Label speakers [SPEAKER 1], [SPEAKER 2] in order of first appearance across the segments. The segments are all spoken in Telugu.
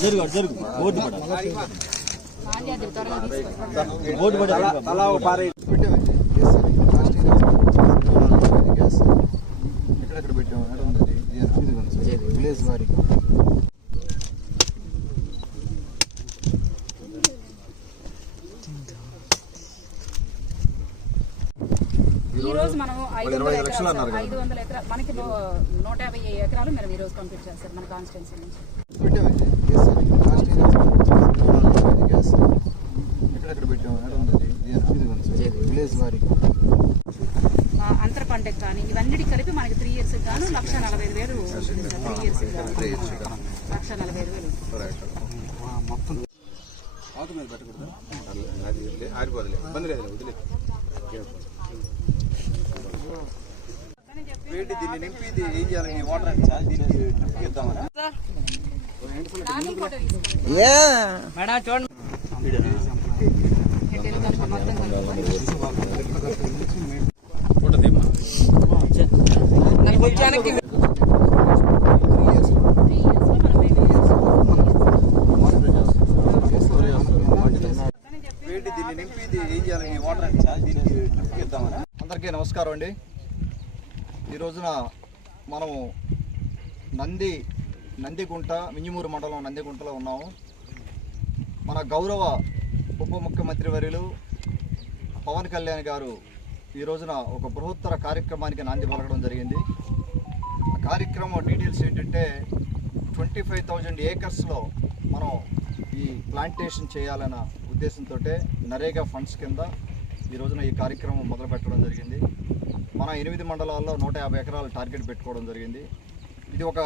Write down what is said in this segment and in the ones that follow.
[SPEAKER 1] జరుగు జరుగు. బోర్డు పడాలి బోర్డు పడాలి
[SPEAKER 2] అలా ఒక పారే.
[SPEAKER 3] ఎక్కడెక్కడ పెట్టాము ఎక్కడ ఉంది ఇది విలేజ్ వారి
[SPEAKER 4] ఈ రోజు మనం ఐదు వందల
[SPEAKER 3] లక్షలు
[SPEAKER 4] ఎకరాలు
[SPEAKER 3] అన్నారు
[SPEAKER 4] సార్. ఐదు వందల ఎకరాలు మనకి నూట యాభై ఎకరాలు మనం ఈ రోజు కంప్లీట్ చేస్తారు మన కాన్స్టిట్యున్సీ నుంచి
[SPEAKER 3] పెట్టాము గ్యాస్ ఎక్కడెక్కడ పెట్టాము ఎక్కడ ఉంది ఇది విలేజ్ వారి
[SPEAKER 4] ఆ, పంటకు కానీ ఇవన్నిటి కలిపి మనకి త్రీ ఇయర్స్ గాను లక్ష నలభై ఐదు వేలు త్రీ ఇయర్స్ గాను. లక్ష నలభై ఐదు వేలు
[SPEAKER 2] ఆవుత మీద పెట్టకూడదు? అది ఆరిపోదులే. ఇబ్బంది లేదు వదిలే. వేడి దీన్ని నింపి ఇది ఏం చేయాలి? ఈ వాటర్ అంటే చాలు దీనికి నింపి ఇద్దామని
[SPEAKER 4] నాని ఫోటో తీసుకోండి. ఇటు వెళ్ళి మొత్తం కలుపుకొని. త్రీ ఇయర్స్లో మనం ఐదు years.
[SPEAKER 2] వేడి దీన్ని నింపి ఇది ఏం చేయాలి ఈ వాటర్ అంటే చాలు దీనికి నింపి ఇద్దామని
[SPEAKER 3] అందరికీ నమస్కారం అండి. ఈ రోజున మనము నంది నందిగుంట మింజమూరు మండలం నందిగుంటలో ఉన్నాము. మన గౌరవ ఉప ముఖ్యమంత్రి వర్యులు పవన్ కళ్యాణ్ గారు ఈ రోజున ఒక బృహత్తర కార్యక్రమానికి నాంది పలకడం జరిగింది. ఆ కార్యక్రమం డీటెయిల్స్ ఏంటంటే ట్వంటీ ఫైవ్ థౌజండ్ ఏకర్స్లో మనం ఈ ప్లాంటేషన్ చేయాలన్న ఉద్దేశంతో నరేగా ఫండ్స్ కింద ఈ రోజున ఈ కార్యక్రమం మొదలు పెట్టడం జరిగింది. మన ఎనిమిది మండలాల్లో నూట యాభై ఎకరాలు టార్గెట్ పెట్టుకోవడం జరిగింది. ఇది ఒక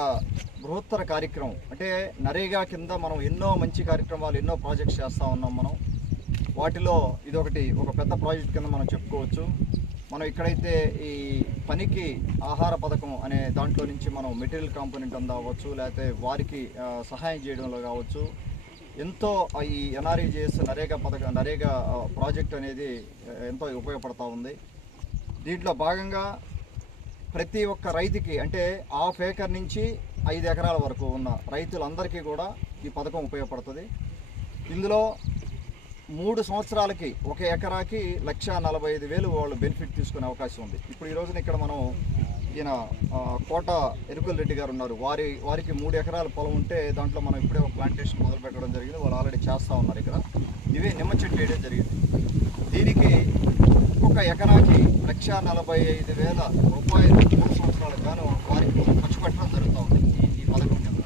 [SPEAKER 3] బృహత్తర కార్యక్రమం. అంటే నరేగా కింద మనం ఎన్నో మంచి కార్యక్రమాలు ఎన్నో ప్రాజెక్ట్స్ చేస్తూ ఉన్నాం మనం. వాటిలో ఇది ఒకటి ఒక పెద్ద ప్రాజెక్ట్ కింద మనం చెప్పుకోవచ్చు. మనం ఇక్కడైతే ఈ పనికి ఆహార పథకం అనే దాంట్లో నుంచి మనం మెటీరియల్ కాంపోనెంట్ అందావచ్చు లేకపోతే వారికి సహాయం చేయడంలో కావచ్చు. ఎంతో ఈ ఎన్ఆర్ఈజిఎస్ నరేగా పథకం నరేగా ప్రాజెక్ట్ అనేది ఎంతో ఉపయోగపడతా ఉంది. దీంట్లో భాగంగా ప్రతి ఒక్క రైతుకి అంటే హాఫ్ ఏకర్ నుంచి ఐదు ఎకరాల వరకు ఉన్న రైతులందరికీ కూడా ఈ పథకం ఉపయోగపడుతుంది. ఇందులో మూడు సంవత్సరాలకి ఒక ఎకరాకి లక్ష నలభై ఐదు వేలు వాళ్ళు బెనిఫిట్ తీసుకునే అవకాశం ఉంది. ఇప్పుడు ఈ రోజున ఇక్కడ మనం ఈయన కోట ఎరుకుల రెడ్డి గారు ఉన్నారు. వారి వారికి మూడు ఎకరాల పొలం ఉంటే దాంట్లో మనం ఇప్పుడే ఒక ప్లాంటేషన్ మొదలు పెట్టడం జరిగింది. వాళ్ళు ఆల్రెడీ చేస్తూ ఉన్నారు ఇక్కడ. ఇవే నిమ్మ చెట్టు వేయడం జరిగింది. దీనికి ఒక్కొక్క ఎకరాకి లక్ష నలభై ఐదు వేల రూపాయలు మూడు సంవత్సరాలు గాను వారికి ఖర్చు పెట్టడం జరుగుతూ ఉంది ఈ ఈ పథకం కింద.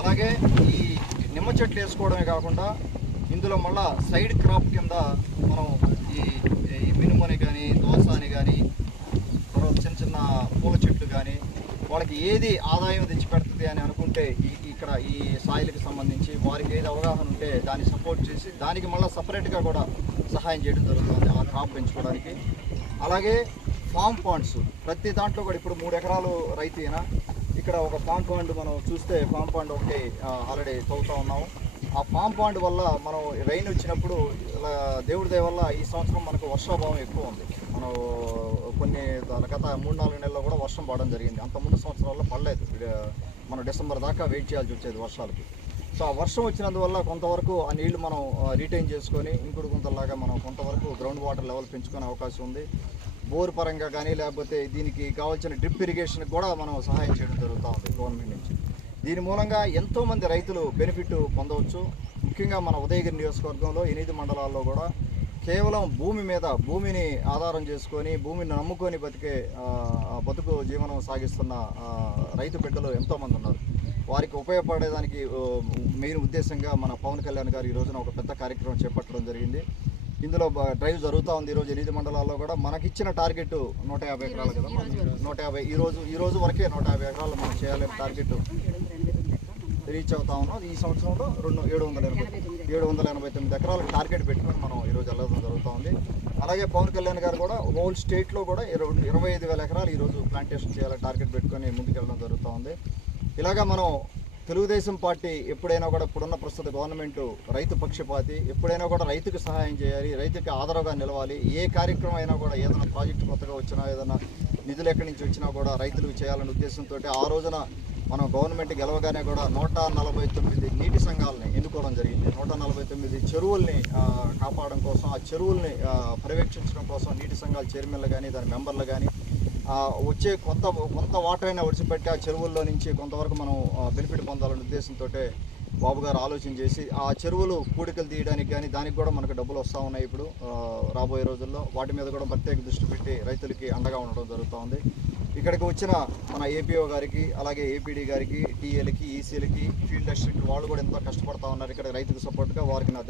[SPEAKER 3] అలాగే ఈ నిమ్మ చెట్లు వేసుకోవడమే కాకుండా ఇందులో మళ్ళా సైడ్ క్రాప్ కింద మనం ఈ ఈ మినుమని కానీ దోస అని కానీ తర్వాత చిన్న చిన్న పూల చెట్లు కానీ వాళ్ళకి ఏది ఆదాయం తెచ్చిపెడుతుంది అని అనుకుంటే ఈ ఇక్కడ ఈ సాయిల్కి సంబంధించి వారికి ఏది అవగాహన ఉంటే దాన్ని సపోర్ట్ చేసి దానికి మళ్ళీ సపరేట్గా కూడా సహాయం చేయడం జరుగుతుంది ఆ క్రాప్ పెంచుకోవడానికి. అలాగే ఫామ్ పాండ్స్ ప్రతి దాంట్లో కూడా ఇప్పుడు మూడు ఎకరాలు రైతు అయినా ఇక్కడ ఒక ఫామ్ పాండ్ మనం చూస్తే ఫామ్ పాండ్ ఒకటి ఆల్రెడీ చదువుతూ ఉన్నాము. ఆ పామ్ పాండ్ వల్ల మనం రైన్ వచ్చినప్పుడు ఇలా దేవుడి దయ వల్ల ఈ సంవత్సరం మనకు వర్షాభావం ఎక్కువ ఉంది. మనం కొన్ని గత మూడు నాలుగు నెలల్లో కూడా వర్షం పడడం జరిగింది. అంత ముందు సంవత్సరాల్లో పడలేదు. మనం డిసెంబర్ దాకా వెయిట్ చేయాల్సి వచ్చేది వర్షాలకి. సో ఆ వర్షం వచ్చినందువల్ల కొంతవరకు ఆ నీళ్ళు మనం రీటైన్ చేసుకొని ఇంకుడు గుంతలాగా మనం కొంతవరకు గ్రౌండ్ వాటర్ లెవెల్ పెంచుకునే అవకాశం ఉంది. బోర్ పరంగా కానీ లేకపోతే దీనికి కావాల్సిన డ్రిప్ ఇరిగేషన్కి కూడా మనం సహాయం చేయడం జరుగుతూ ఉంది గవర్నమెంట్ నుంచి. దీని మూలంగా ఎంతోమంది రైతులు బెనిఫిట్ పొందవచ్చు. ముఖ్యంగా మన ఉదయగిరి నియోజకవర్గంలో ఎనిమిది మండలాల్లో కూడా కేవలం భూమి మీద భూమిని ఆధారం చేసుకొని భూమిని నమ్ముకొని బతికే బతుకు జీవనం సాగిస్తున్న రైతు బిడ్డలు ఎంతోమంది ఉన్నారు. వారికి ఉపయోగపడేదానికి మెయిన్ ఉద్దేశంగా మన పవన్ కళ్యాణ్ గారు ఈ రోజున ఒక పెద్ద కార్యక్రమం చేపట్టడం జరిగింది. ఇందులో డ్రైవ్ జరుగుతూ ఉంది ఈరోజు ఎనిమిది మండలాల్లో కూడా. మనకిచ్చిన టార్గెట్ నూట యాభై ఎకరాలు కదా. నూట యాభై ఈ రోజు ఈ రోజు వరకే నూట యాభై ఎకరాలు మనం చేయాలని టార్గెట్ రీచ్ అవుతా ఉన్నాం. ఈ సంవత్సరంలో రెండు ఏడు వందల ఎనభై ఏడు వందల ఎనభై తొమ్మిది ఎకరాలకు టార్గెట్ పెట్టుకొని మనం ఈరోజు వెళ్ళడం జరుగుతూ ఉంది. అలాగే పవన్ కళ్యాణ్ గారు కూడా హోల్ స్టేట్లో కూడా ఇరవై ఇరవై ఐదు వేల ఎకరాలు ఈరోజు ప్లాంటేషన్ చేయాలని టార్గెట్ పెట్టుకొని ముందుకెళ్ళడం జరుగుతూ ఉంది. ఇలాగా మనం తెలుగుదేశం పార్టీ ఎప్పుడైనా కూడా ఇప్పుడున్న ప్రస్తుత గవర్నమెంట్ రైతు పక్షపాతి ఎప్పుడైనా కూడా రైతుకు సహాయం చేయాలి రైతుకి ఆదరవుగా నిలవాలి ఏ కార్యక్రమం అయినా కూడా ఏదైనా ప్రాజెక్టు కొత్తగా వచ్చినా ఏదైనా నిధులు ఎక్కడి నుంచి వచ్చినా కూడా రైతులకు చేయాలనే ఉద్దేశంతో ఆ రోజున మనం గవర్నమెంట్ గెలవగానే కూడా నూట నలభై తొమ్మిది నీటి సంఘాలని ఎన్నుకోవడం జరిగింది. నూట నలభై తొమ్మిది చెరువుల్ని కాపాడడం కోసం ఆ చెరువుల్ని పర్యవేక్షించడం కోసం నీటి సంఘాల చైర్మన్లు కానీ దాని మెంబర్లు కానీ వచ్చే కొంత కొంత వాటర్ అయినా విడిచిపెట్టి ఆ చెరువుల్లో నుంచి కొంతవరకు మనం బెనిఫిట్ పొందాలనే ఉద్దేశంతో బాబు గారు ఆలోచన చేసి ఆ చెరువులు కూడికలు తీయడానికి కానీ దానికి కూడా మనకు డబ్బులు వస్తూ ఉన్నాయి ఇప్పుడు రాబోయే రోజుల్లో. వాటి మీద కూడా ప్రత్యేక దృష్టి పెట్టి రైతులకి అండగా ఉండడం జరుగుతుంది. ఇక్కడికి వచ్చిన మన ఏపీఓ గారికి అలాగే ఏపీడీ గారికి టీఏలకి ఈసీలకి ఫీల్డ్ అసిస్టెంట్ వాళ్ళు కూడా ఎంతో కష్టపడతా ఉన్నారు. ఇక్కడ రైతుకు సపోర్ట్గా వారికి నా